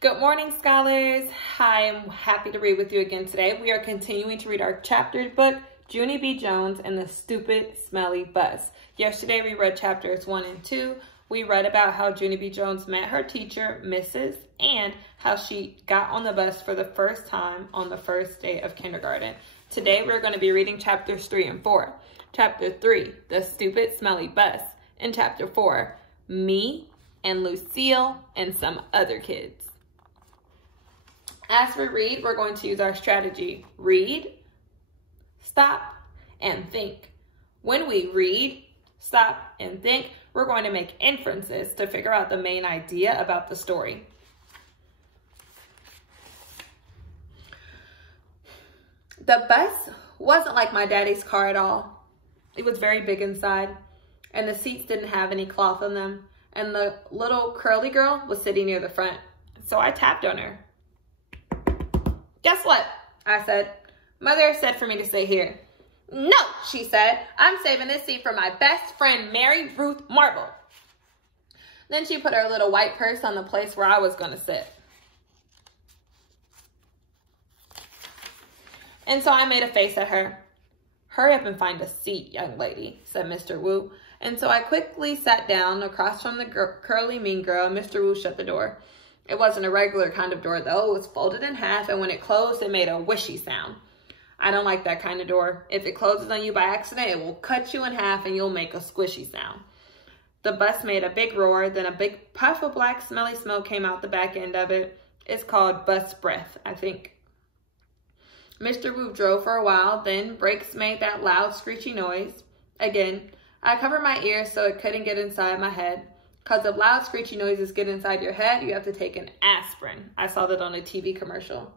Good morning, scholars. Hi, I'm happy to read with you again today. We are continuing to read our chapters book, Junie B. Jones and the Stupid Smelly Bus. Yesterday, we read chapters 1 and 2. We read about how Junie B. Jones met her teacher, Mrs., and how she got on the bus for the first time on the first day of kindergarten. Today, we're going to be reading chapters 3 and 4. Chapter 3, The Stupid Smelly Bus. And chapter 4, Me and Lucille and some other kids. As we read, we're going to use our strategy. Read, stop, and think. When we read, stop, and think, we're going to make inferences to figure out the main idea about the story. The bus wasn't like my daddy's car at all. It was very big inside, and the seats didn't have any cloth on them, and the little curly girl was sitting near the front. So I tapped on her. Guess what? I said. Mother said for me to stay here. No, she said. I'm saving this seat for my best friend, Mary Ruth Marble. Then she put her little white purse on the place where I was going to sit. And so I made a face at her. Hurry up and find a seat, young lady, said Mr. Wu. And so I quickly sat down across from the curly mean girl, and Mr. Wu shut the door. It wasn't a regular kind of door, though. It was folded in half, and when it closed, it made a whishy sound. I don't like that kind of door. If it closes on you by accident, it will cut you in half, and you'll make a squishy sound. The bus made a big roar, then a big puff of black smelly smoke came out the back end of it. It's called bus breath, I think. Mr. Wu drove for a while, then brakes made that loud, screechy noise. Again, I covered my ears so it couldn't get inside my head. Because if loud, screechy noises get inside your head, you have to take an aspirin. I saw that on a TV commercial.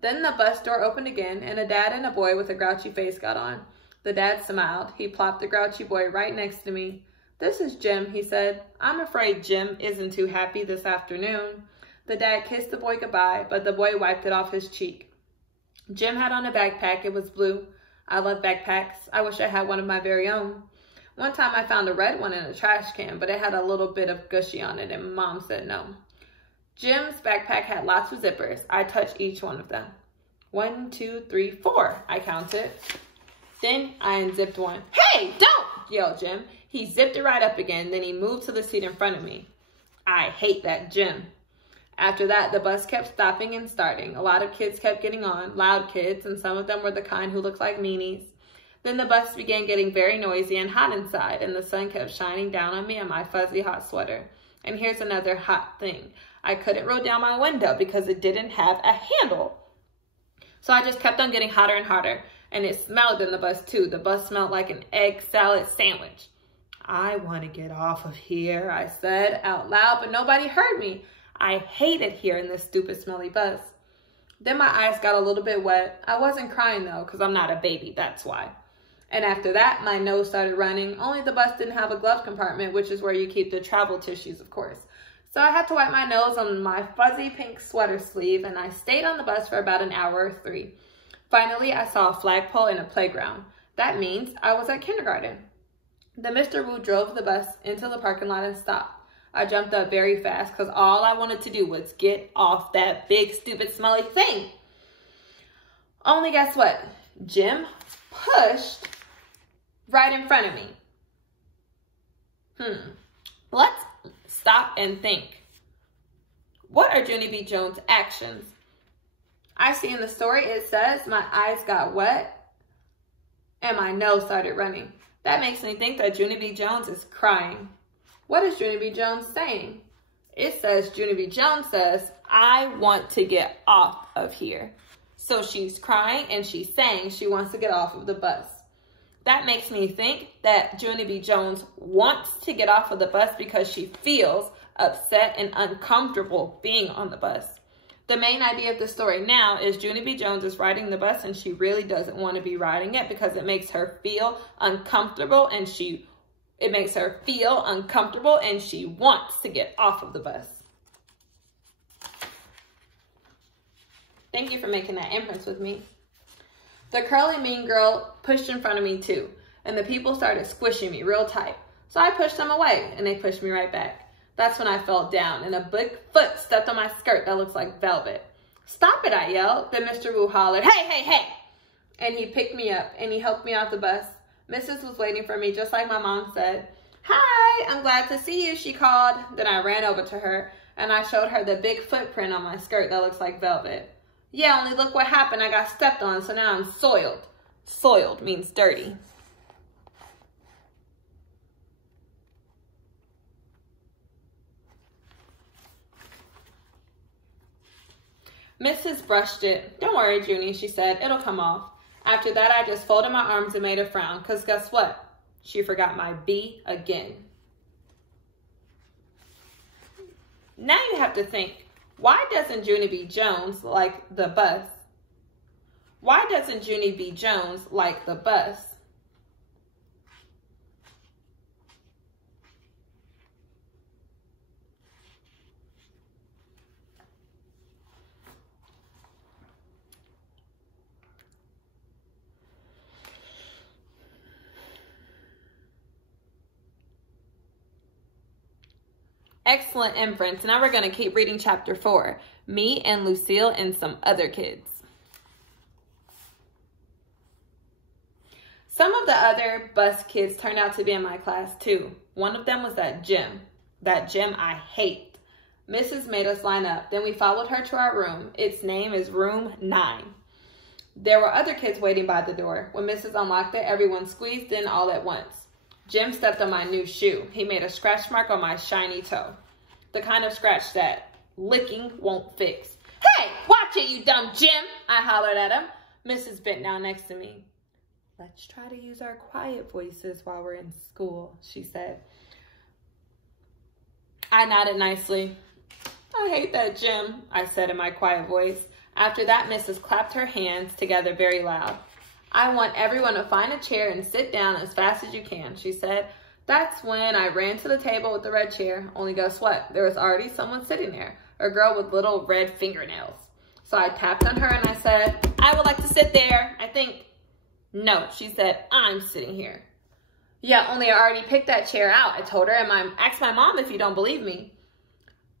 Then the bus door opened again, and a dad and a boy with a grouchy face got on. The dad smiled. He plopped the grouchy boy right next to me. This is Jim, he said. I'm afraid Jim isn't too happy this afternoon. The dad kissed the boy goodbye, but the boy wiped it off his cheek. Jim had on a backpack. It was blue. I love backpacks. I wish I had one of my very own. One time I found a red one in a trash can, but it had a little bit of gushy on it, and Mom said no. Jim's backpack had lots of zippers. I touched each one of them. 1, 2, 3, 4, I counted. Then I unzipped one. Hey, don't, yelled Jim. He zipped it right up again, then he moved to the seat in front of me. I hate that Jim. After that, the bus kept stopping and starting. A lot of kids kept getting on, loud kids, and some of them were the kind who looked like meanies. Then the bus began getting very noisy and hot inside, and the sun kept shining down on me and my fuzzy hot sweater. And here's another hot thing. I couldn't roll down my window because it didn't have a handle. So I just kept on getting hotter and hotter, and it smelled in the bus too. The bus smelled like an egg salad sandwich. I want to get off of here, I said out loud, but nobody heard me. I hate it here in this stupid smelly bus. Then my eyes got a little bit wet. I wasn't crying though, because I'm not a baby, that's why. And after that, my nose started running. Only the bus didn't have a glove compartment, which is where you keep the travel tissues, of course. So I had to wipe my nose on my fuzzy pink sweater sleeve, and I stayed on the bus for about an hour or 3. Finally, I saw a flagpole in a playground. That means I was at kindergarten. Then Mr. Wu drove the bus into the parking lot and stopped. I jumped up very fast because all I wanted to do was get off that big, stupid, smelly thing. Only guess what? Jim pushed right in front of me. Let's stop and think. What are Junie B. Jones' actions? I see in the story it says my eyes got wet and my nose started running. That makes me think that Junie B. Jones is crying. What is Junie B. Jones saying? It says Junie B. Jones says, I want to get off of here. So she's crying and she's saying she wants to get off of the bus. That makes me think that Junie B. Jones wants to get off of the bus because she feels upset and uncomfortable being on the bus. The main idea of the story now is Junie B. Jones is riding the bus and she really doesn't want to be riding it because it makes her feel uncomfortable and she wants to get off of the bus. Thank you for making that inference with me. The curly mean girl pushed in front of me too, and the people started squishing me real tight. So I pushed them away, and they pushed me right back. That's when I fell down, and a big foot stepped on my skirt that looks like velvet. Stop it, I yelled. Then Mr. Wu hollered, hey, hey, hey! And he picked me up, and he helped me off the bus. Mrs. was waiting for me, just like my mom said. Hi, I'm glad to see you, she called. Then I ran over to her, and I showed her the big footprint on my skirt that looks like velvet. Yeah, only look what happened. I got stepped on, so now I'm soiled. Soiled means dirty. Mrs. brushed it. Don't worry, Junie, she said. It'll come off. After that, I just folded my arms and made a frown, because guess what? She forgot my B again. Now you have to think, why doesn't Junie B. Jones like the bus? Why doesn't Junie B. Jones like the bus? Excellent inference. Now we're going to keep reading chapter 4. Me and Lucille and some other kids. Some of the other bus kids turned out to be in my class too. One of them was that Jim. That Jim I hate. Mrs. made us line up. Then we followed her to our room. Its name is room 9. There were other kids waiting by the door. When Mrs. unlocked it, everyone squeezed in all at once. Jim stepped on my new shoe. He made a scratch mark on my shiny toe. The kind of scratch that licking won't fix. Hey, watch it, you dumb Jim, I hollered at him. Mrs. bent down next to me. Let's try to use our quiet voices while we're in school, she said. I nodded nicely. I hate that Jim, I said in my quiet voice. After that, Mrs. clapped her hands together very loud. I want everyone to find a chair and sit down as fast as you can, she said. That's when I ran to the table with the red chair. Only guess what? There was already someone sitting there, a girl with little red fingernails. So I tapped on her and I said, I would like to sit there, I think. No, she said, I'm sitting here. Yeah, only I already picked that chair out, I told her, and asked my mom if you don't believe me.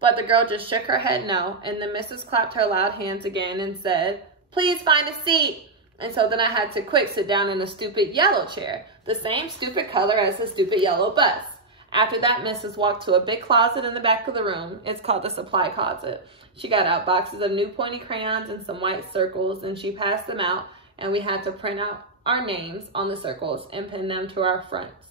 But the girl just shook her head no, and then Mrs. clapped her loud hands again and said, please find a seat. And so then I had to quick sit down in a stupid yellow chair, the same stupid color as the stupid yellow bus. After that, Mrs. walked to a big closet in the back of the room. It's called the supply closet. She got out boxes of new pointy crayons and some white circles, and she passed them out, and we had to print out our names on the circles and pin them to our fronts.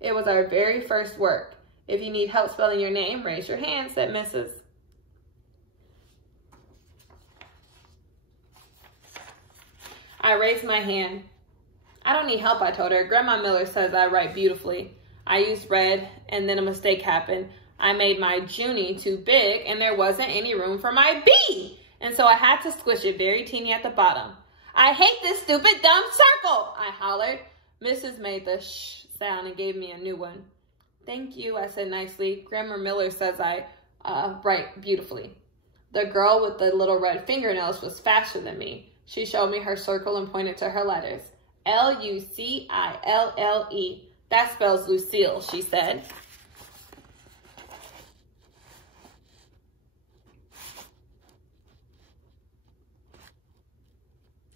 It was our very first work. If you need help spelling your name, raise your hand, said Mrs. I raised my hand. I don't need help, I told her. Grandma Miller says I write beautifully. I used red, and then a mistake happened. I made my Junie too big, and there wasn't any room for my B. And so I had to squish it very teeny at the bottom. I hate this stupid dumb circle, I hollered. Mrs. made the shh sound and gave me a new one. Thank you, I said nicely. Grandma Miller says I write beautifully. The girl with the little red fingernails was faster than me. She showed me her circle and pointed to her letters. Lucille. That spells Lucille, she said.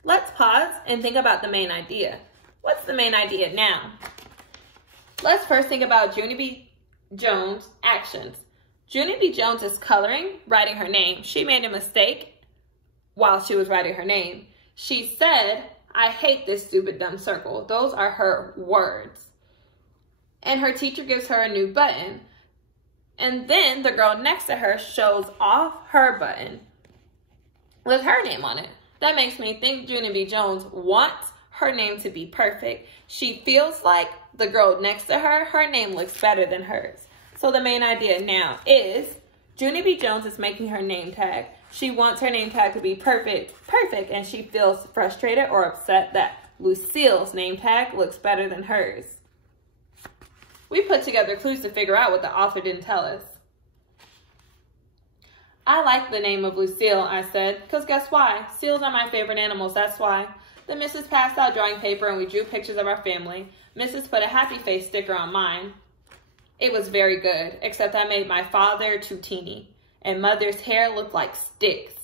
Let's pause and think about the main idea. What's the main idea now? Let's first think about Junie B. Jones' actions. Junie B. Jones is coloring, writing her name. She made a mistake while she was writing her name. She said, I hate this stupid dumb circle. Those are her words. And her teacher gives her a new button. And then the girl next to her shows off her button with her name on it. That makes me think Junie B. Jones wants her name to be perfect. She feels like the girl next to her, her name looks better than hers. So the main idea now is Junie B. Jones is making her name tag. She wants her name tag to be perfect, and she feels frustrated or upset that Lucille's name tag looks better than hers. We put together clues to figure out what the author didn't tell us. I like the name of Lucille, I said, because guess why? Seals are my favorite animals, that's why. Then Mrs. passed out drawing paper and we drew pictures of our family. Mrs. put a happy face sticker on mine. It was very good, except I made my father too teeny, and Mother's hair looked like sticks.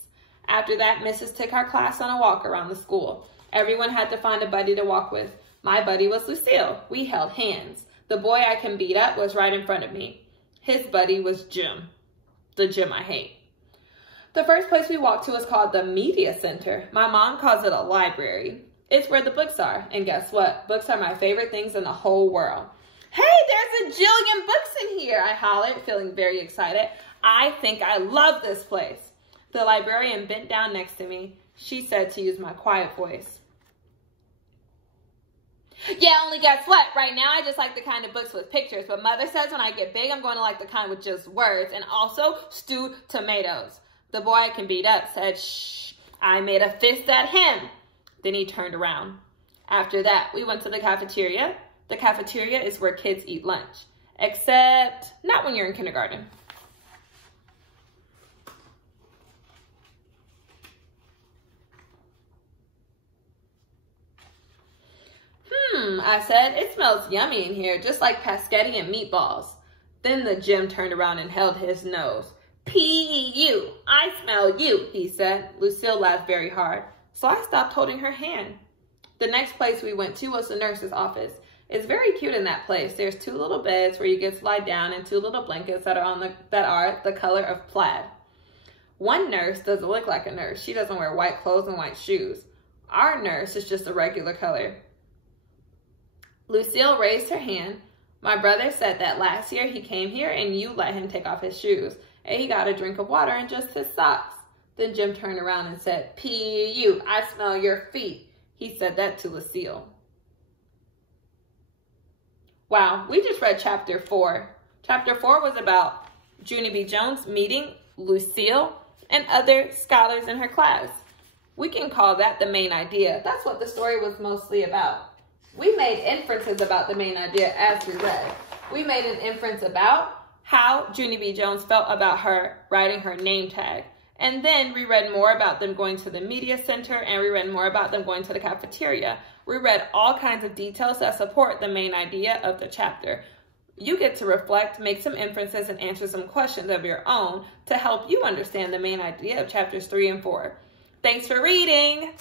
After that, Mrs. took our class on a walk around the school. Everyone had to find a buddy to walk with. My buddy was Lucille. We held hands. The boy I can beat up was right in front of me. His buddy was Jim, the Jim I hate. The first place we walked to was called the Media Center. My mom calls it a library. It's where the books are. And guess what? Books are my favorite things in the whole world. Hey, there's a jillion books in here, I hollered, feeling very excited. I think I love this place. The librarian bent down next to me. She said to use my quiet voice. Yeah, only guess what? Right now, I just like the kind of books with pictures. But Mother says when I get big, I'm going to like the kind with just words. And also stewed tomatoes. The boy I can beat up said, shh, I made a fist at him. Then he turned around. After that, we went to the cafeteria. The cafeteria is where kids eat lunch. Except not when you're in kindergarten. I said, it smells yummy in here, just like paschetti and meatballs. Then the Jim turned around and held his nose. P-E-U, I smell you, he said. Lucille laughed very hard, so I stopped holding her hand. The next place we went to was the nurse's office. It's very cute in that place. There's 2 little beds where you get to lie down and 2 little blankets that are the color of plaid. One nurse doesn't look like a nurse. She doesn't wear white clothes and white shoes. Our nurse is just a regular color. Lucille raised her hand. My brother said that last year he came here and you let him take off his shoes. And he got a drink of water and just his socks. Then Jim turned around and said, P-U, I smell your feet. He said that to Lucille. Wow, we just read chapter 4. Chapter 4 was about Junie B. Jones meeting Lucille and other scholars in her class. We can call that the main idea. That's what the story was mostly about. We made inferences about the main idea as we read. We made an inference about how Junie B. Jones felt about her writing her name tag. And then we read more about them going to the media center, and we read more about them going to the cafeteria. We read all kinds of details that support the main idea of the chapter. You get to reflect, make some inferences, and answer some questions of your own to help you understand the main idea of chapters 3 and 4. Thanks for reading!